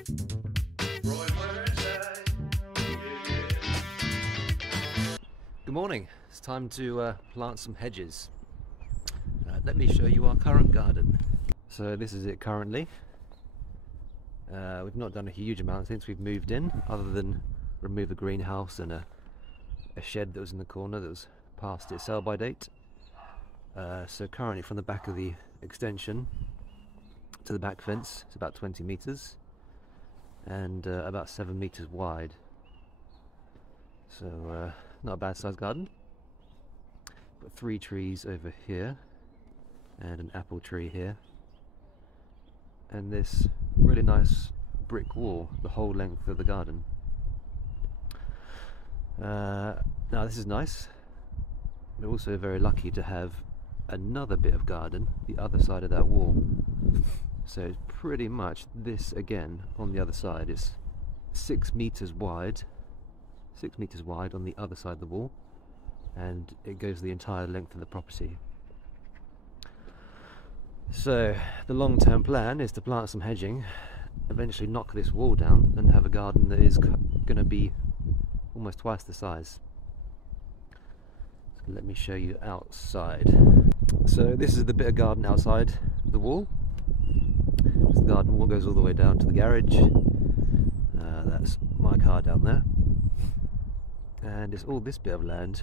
Froy, Whernside. Good morning. It's time to plant some hedges. Let me show you our current garden. So this is it currently. We've not done a huge amount since we've moved in, other than remove a greenhouse and a shed that was in the corner that was past its sell-by date. So currently from the back of the extension to the back fence, it's about 20 meters and about 7 meters wide. So not a bad sized garden. Got 3 trees over here and an apple tree here, and this really nice brick wall the whole length of the garden. Now this is nice. We're also very lucky to have another bit of garden the other side of that wall. So it's pretty much this again on the other side. It's 6 meters wide. 6 meters wide on the other side of the wall, and it goes the entire length of the property. So the long-term plan is to plant some hedging, eventually knock this wall down and have a garden that is going to be almost twice the size. So let me show you outside. So this is the bit of garden outside the wall. So the garden wall goes all the way down to the garage. That's my car down there. And it's all this bit of land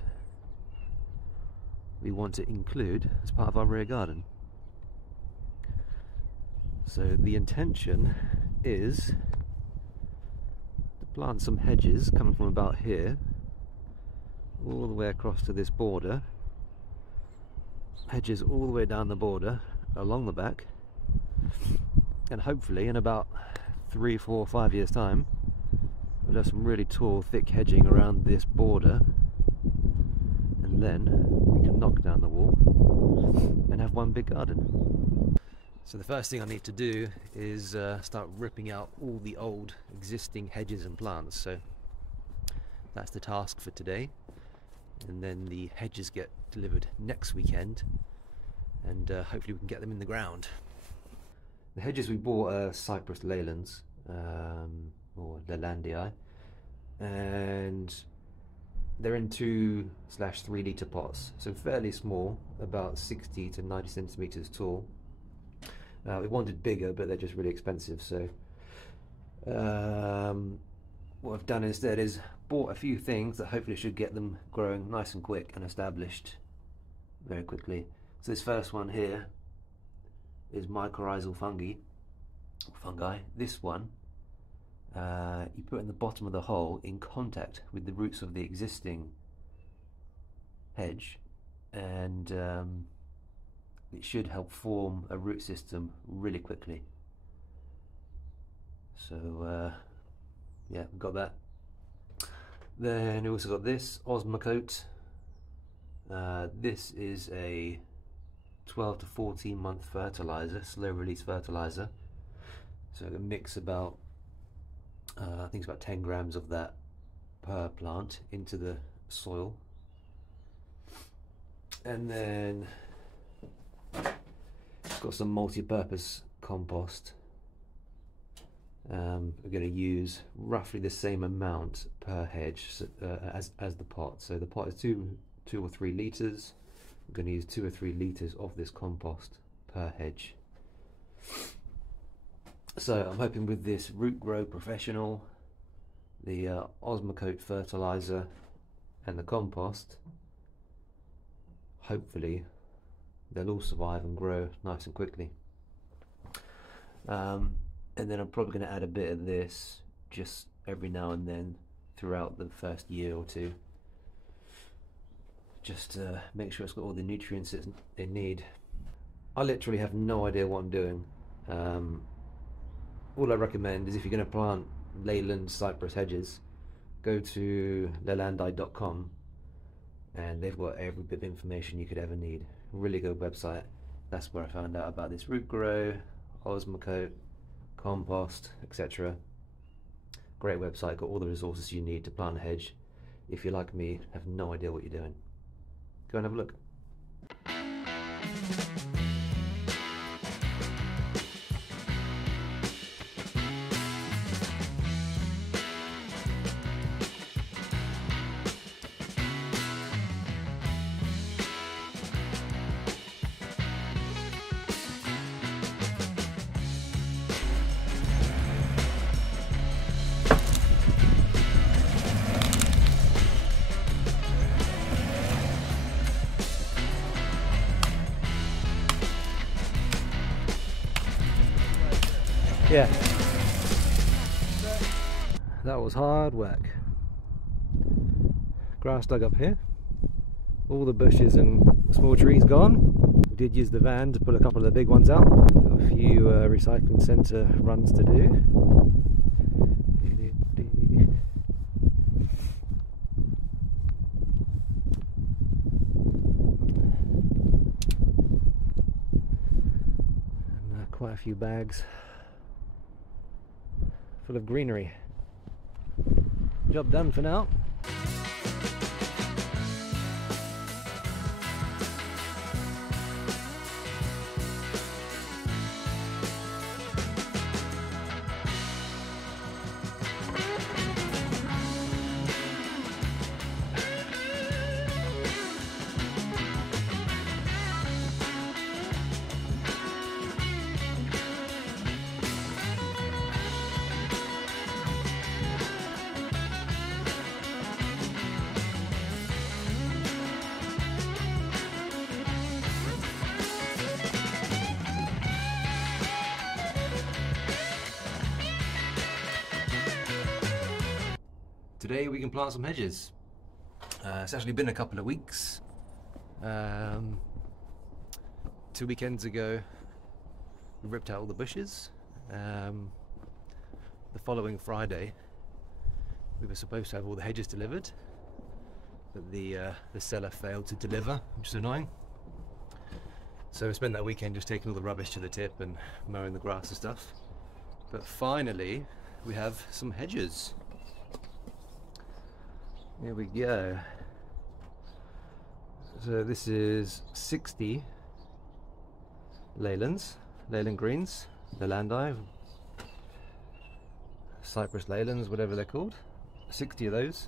we want to include as part of our rear garden. So the intention is to plant some hedges coming from about here all the way across to this border, hedges all the way down the border along the back, and hopefully in about 3, 4, 5 years time we'll have some really tall thick hedging around this border, and then we can knock down the wall and have one big garden. So the first thing I need to do is start ripping out all the old existing hedges and plants. So that's the task for today, and then the hedges get delivered next weekend, and hopefully we can get them in the ground. The hedges we bought are Cypress Leylands, or Leylandii, and they're in 2/3 litre pots, so fairly small, about 60 to 90 centimetres tall. We wanted bigger, but they're just really expensive, so what I've done instead is bought a few things that hopefully should get them growing nice and quick and established very quickly. So this first one here is mycorrhizal fungi. This one you put in the bottom of the hole in contact with the roots of the existing hedge, and it should help form a root system really quickly. So yeah, we've got that. Then we also got this Osmocote. This is a 12 to 14 month fertilizer, slow release fertilizer. So I can mix about I think it's about 10 grams of that per plant into the soil. And then it's got some multi-purpose compost. We're going to use roughly the same amount per hedge as the pot. So the pot is 2 or 3 litres. We're going to use 2 or 3 litres of this compost per hedge. So I'm hoping with this Root Grow Professional, the Osmocote Fertiliser and the compost, hopefully they'll all survive and grow nice and quickly. And then I'm probably going to add a bit of this just every now and then throughout the first year or two, just to make sure it's got all the nutrients they need. I literally have no idea what I'm doing. All I recommend is, if you're going to plant Leyland cypress hedges, go to Leylandii.com, and they've got every bit of information you could ever need. Really good website. That's where I found out about this root grow, Osmocote, compost, etc. Great website, got all the resources you need to plant a hedge. If you're like me, have no idea what you're doing, go and have a look. Yeah. That was hard work. Grass dug up here. All the bushes and small trees gone. We did use the van to pull a couple of the big ones out. Got a few recycling centre runs to do. And quite a few bags full of greenery. Job done for now. Today we can plant some hedges. It's actually been a couple of weeks. 2 weekends ago we ripped out all the bushes. The following Friday we were supposed to have all the hedges delivered, but the seller failed to deliver, which is annoying. So we spent that weekend just taking all the rubbish to the tip and mowing the grass and stuff. But finally we have some hedges. Here we go. So this is 60 Leyland Greens, Leylandii, Cypress Leylands, whatever they're called. 60 of those,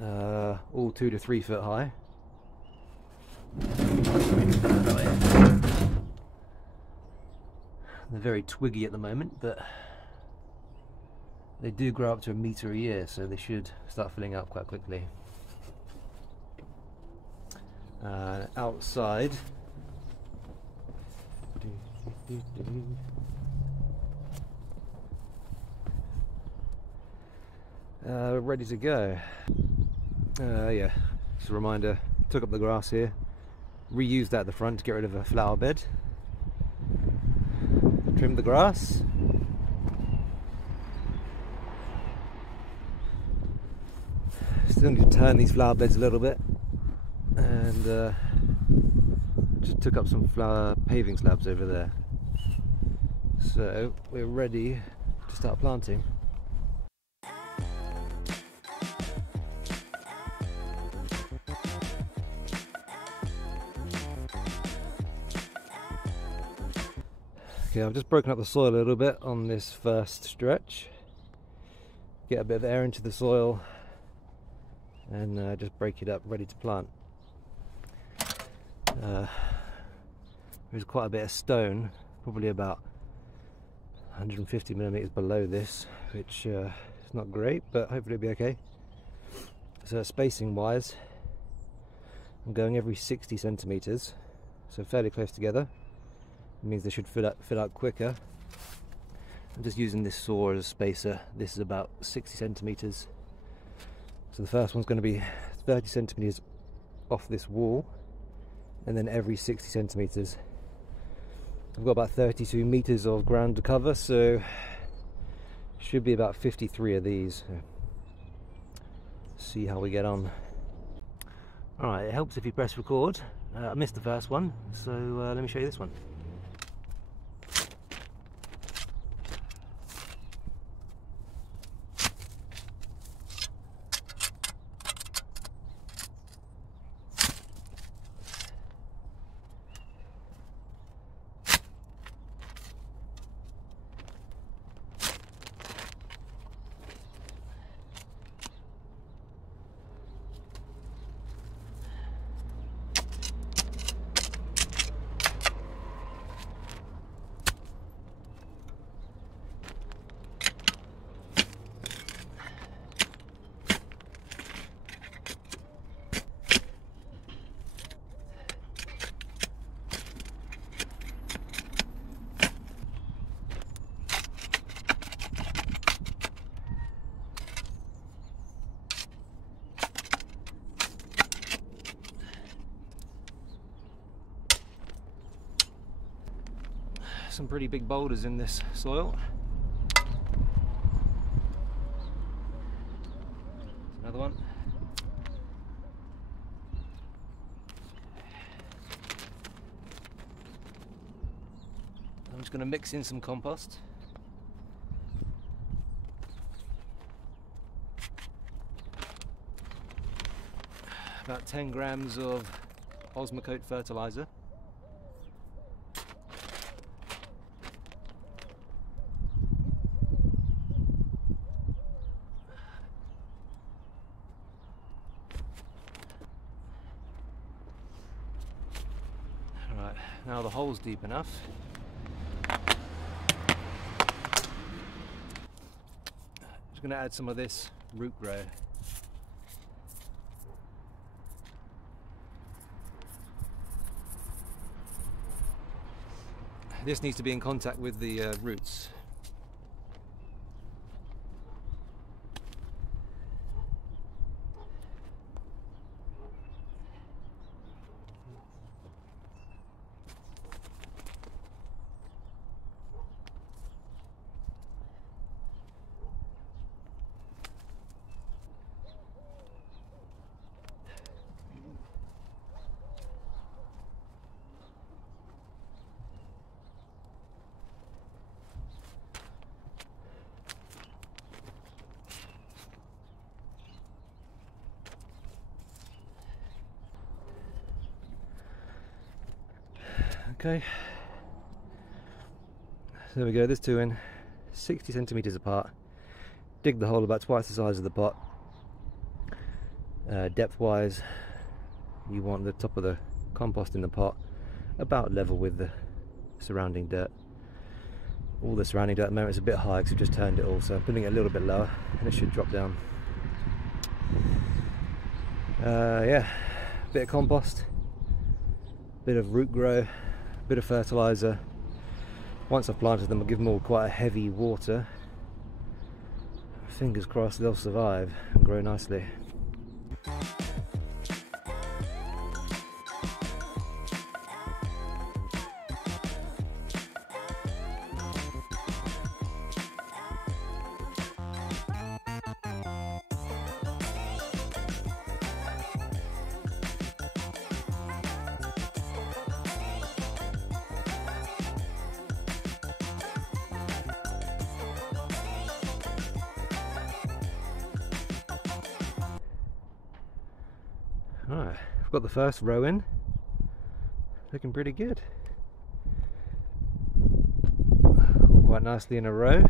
all 2 to 3 foot high. They're very twiggy at the moment, but they do grow up to 1 meter a year, so they should start filling up quite quickly. Outside, ready to go. Yeah, just a reminder, took up the grass here, reused that at the front to get rid of a flower bed, trimmed the grass. Still need to turn these flower beds a little bit, and just took up some flower paving slabs over there. So we're ready to start planting. Okay, I've just broken up the soil a little bit on this first stretch. Get a bit of air into the soil and just break it up, ready to plant. There's quite a bit of stone, probably about 150 millimeters below this, which is not great, but hopefully it'll be okay. So spacing wise, I'm going every 60 centimeters, so fairly close together. It means they should fill out quicker. I'm just using this saw as a spacer. This is about 60 centimeters. So the first one's going to be 30 centimeters off this wall, and then every 60 centimeters. I've got about 32 meters of ground to cover, so should be about 53 of these. See how we get on. Alright, it helps if you press record. I missed the first one, so let me show you this one. some pretty big boulders in this soil. Another one. I'm just going to mix in some compost. About 10 grams of Osmocote Fertiliser. Alright, now the hole's deep enough. Just going to add some of this root grow. This needs to be in contact with the roots. Okay, so there we go, there's two in, 60 centimetres apart. Dig the hole about twice the size of the pot. Depth wise, you want the top of the compost in the pot about level with the surrounding dirt. All the surrounding dirt at the moment is a bit high because we've just turned it all, so I'm putting it a little bit lower and it should drop down. Yeah, bit of compost, bit of root grow, bit of fertiliser. Once I've planted them, I'll give them all quite a heavy water. Fingers crossed they'll survive and grow nicely. Alright, I've got the first row in, looking pretty good. Quite nicely in a row.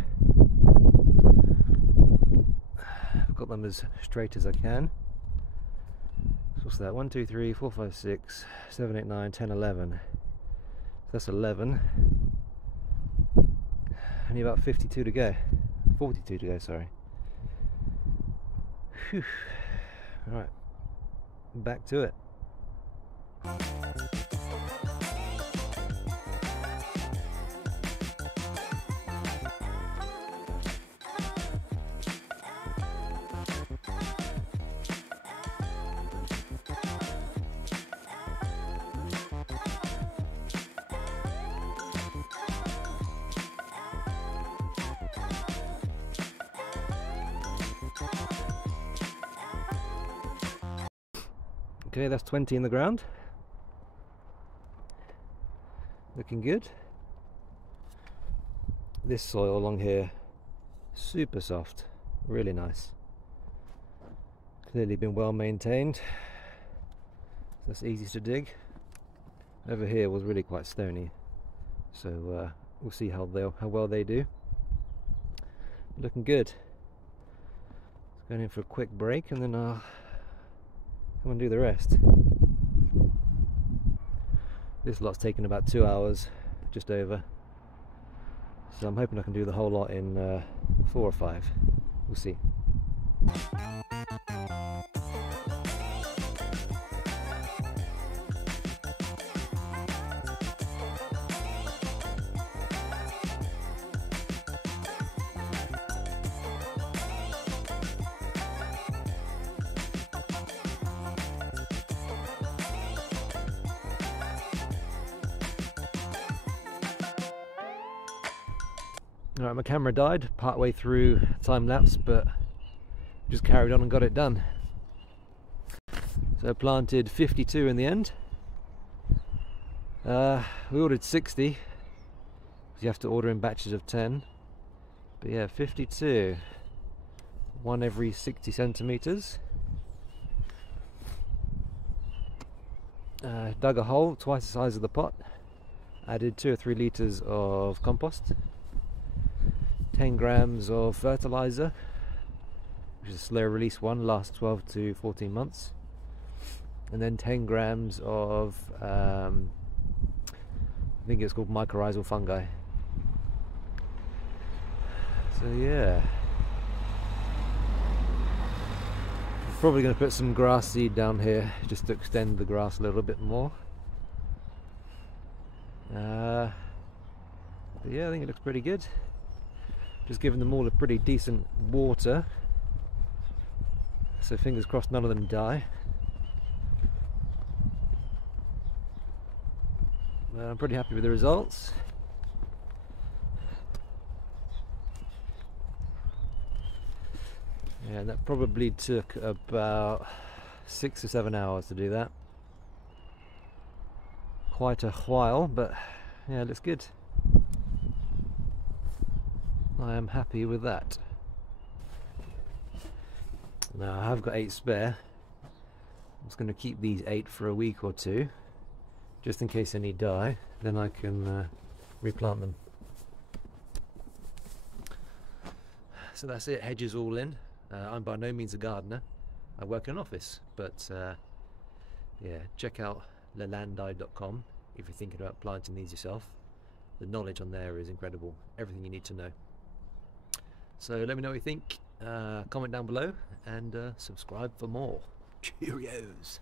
I've got them as straight as I can. So what's that? 1, 2, 3, 4, 5, 6, 7, 8, 9, 10, 11. So that's 11. Only about 52 to go. 42 to go, sorry. Whew. Alright. Back to it. Okay, that's 20 in the ground. Looking good. This soil along here, super soft, really nice. Clearly been well maintained. That's easy to dig. Over here was really quite stony, so we'll see how well they do. Looking good. Going in for a quick break and then I'll come and do the rest. This lot's taken about 2 hours, just over. So I'm hoping I can do the whole lot in 4 or 5. We'll see. Alright, my camera died partway through time lapse, but just carried on and got it done. So I planted 52 in the end. We ordered 60 because you have to order in batches of 10, but yeah, 52, one every 60 centimeters. Dug a hole twice the size of the pot, added 2 or 3 litres of compost, 10 grams of fertiliser, which is a slow release one, lasts 12 to 14 months, and then 10 grams of I think it's called mycorrhizal fungi. So yeah, probably going to put some grass seed down here just to extend the grass a little bit more. But yeah, I think it looks pretty good. Just giving them all a pretty decent water, so fingers crossed none of them die. I'm pretty happy with the results. Yeah, that probably took about 6 or 7 hours to do that. Quite a while, but yeah, it looks good. I am happy with that. Now I have got 8 spare. I'm just going to keep these 8 for a week or two, just in case any die, then I can replant them. So that's it, hedges all in. I'm by no means a gardener. I work in an office, but yeah, check out Leylandii.com if you're thinking about planting these yourself. The knowledge on there is incredible, everything you need to know. So let me know what you think, comment down below, and subscribe for more. Cheerios!